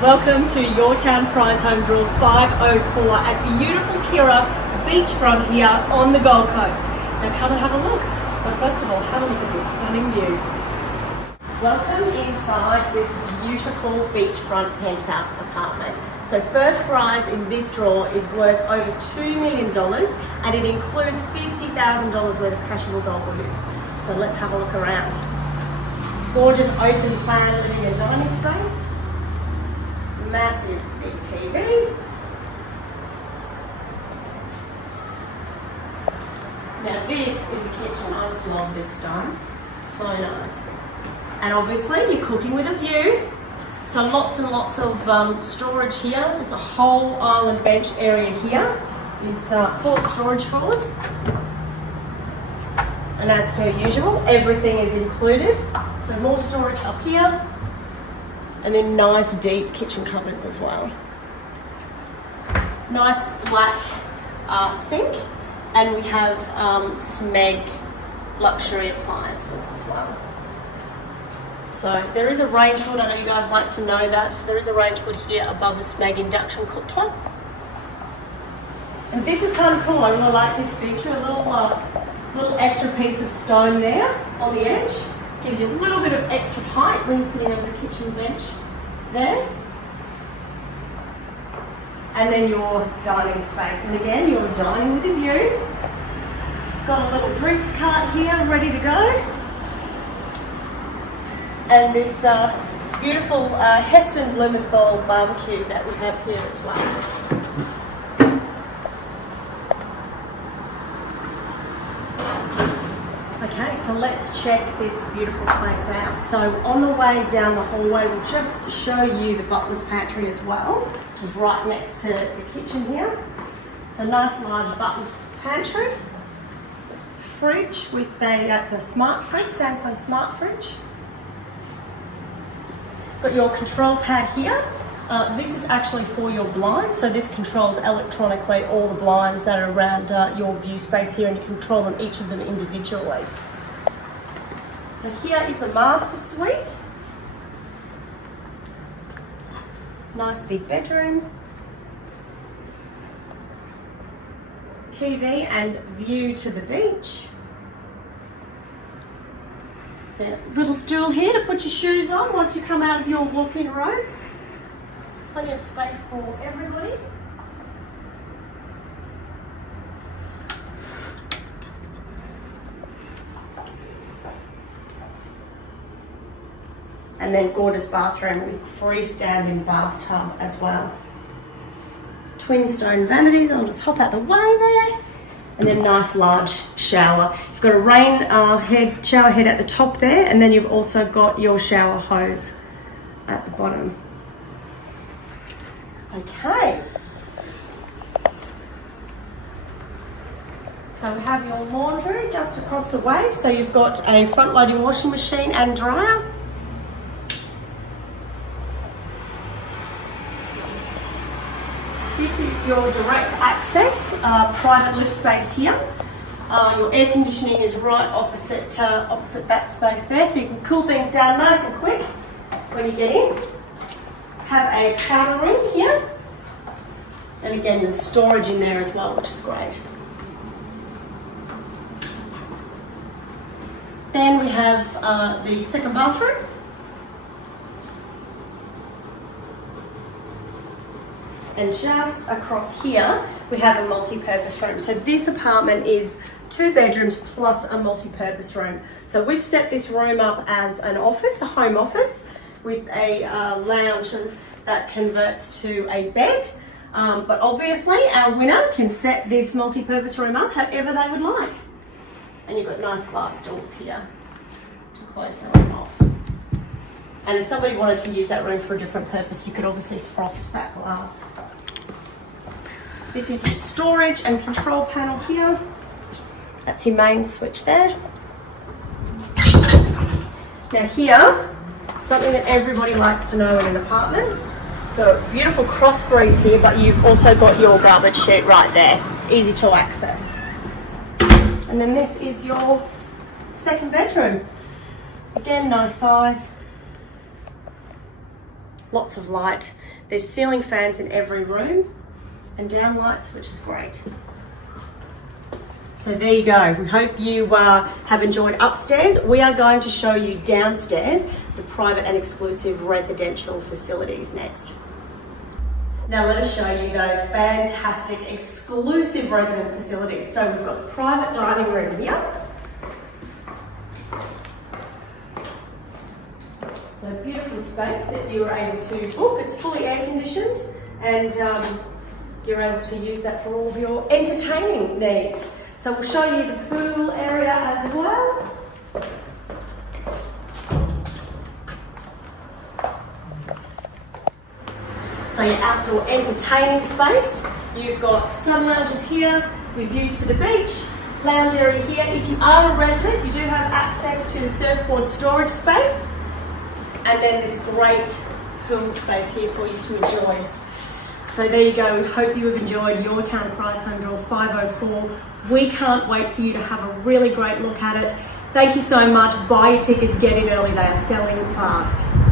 Welcome to Your Town Prize Home Draw 504 at beautiful Kira Beachfront here on the Gold Coast. Now come and have a look. But first of all, have a look at this stunning view. Welcome inside this beautiful beachfront penthouse apartment. So first prize in this draw is worth over $2 million and it includes $50,000 worth of cashable gold bullion. So let's have a look around. It's gorgeous open plan living and dining space. Massive big TV. Now this is a kitchen. I just love this stone. So nice. And obviously you're cooking with a view. So lots and lots of storage here. There's a whole island bench area here. It's full of storage drawers. And as per usual, everything is included. So more storage up here. And then nice deep kitchen cupboards as well. Nice black sink. And we have SMEG luxury appliances as well. So there is a range hood. I know you guys like to know that. So there is a range hood here above the SMEG induction cooktop. And this is kind of cool. I really like this feature. A little extra piece of stone there on the edge. Gives you a little bit of extra height when you're sitting over the kitchen bench there. And then your dining space. And again, you're dining with a view. Got a little drinks cart here ready to go. And this beautiful Heston Blumenthal barbecue that we have here as well. Okay, so let's check this beautiful place out. So on the way down the hallway, we'll just show you the butler's pantry as well, which is right next to the kitchen here. So nice large butler's pantry. Fridge with it's a smart fridge, Samsung smart fridge. Got your control pad here. This is actually for your blinds, so this controls electronically all the blinds that are around your view space here, and you control them, each of them individually. So here is the master suite. Nice big bedroom. TV and view to the beach. The little stool here to put your shoes on once you come out of your walk-in robe. Plenty of space for everybody. And then gorgeous bathroom with freestanding bathtub as well. Twin stone vanities, I'll just hop out the way there. And then nice large shower. You've got a rain shower head at the top there, and then you've also got your shower hose at the bottom. Okay. So we have your laundry just across the way. So you've got a front-loading washing machine and dryer. This is your direct access private lift space here. Your air conditioning is right opposite that space there, so you can cool things down nice and quick when you get in. Have a powder room here, and again there's storage in there as well, which is great. Then we have the second bathroom. And just across here, we have a multi-purpose room. So this apartment is 2 bedrooms plus a multi-purpose room. So we've set this room up as an office, a home office, with a lounge that converts to a bed. But obviously our winner can set this multi-purpose room up however they would like. And you've got nice glass doors here to close the room off. And if somebody wanted to use that room for a different purpose, you could obviously frost that glass. This is your storage and control panel here. That's your main switch there. Now here, something that everybody likes to know in an apartment. Got a beautiful cross breeze here, but you've also got your garbage chute right there. Easy to access. And then this is your second bedroom. Again, nice size. lots of light. There's ceiling fans in every room and down lights, which is great. So there you go. We hope you have enjoyed upstairs. We are going to show you downstairs, the private and exclusive residential facilities next. Now let us show you those fantastic exclusive resident facilities. So we've got the private dining room here. So beautiful space that you are able to book. It's fully air conditioned and you're able to use that for all of your entertaining needs. So we'll show you the pool area as well. So your outdoor entertaining space. You've got sun lounges here with views to the beach, lounge area here. If you are a resident, you do have access to the surfboard storage space. And then this great pool space here for you to enjoy. So there you go. We hope you have enjoyed your Town Prize Home Draw 504. We can't wait for you to have a really great look at it. Thank you so much. Buy your tickets, get in early. They are selling fast.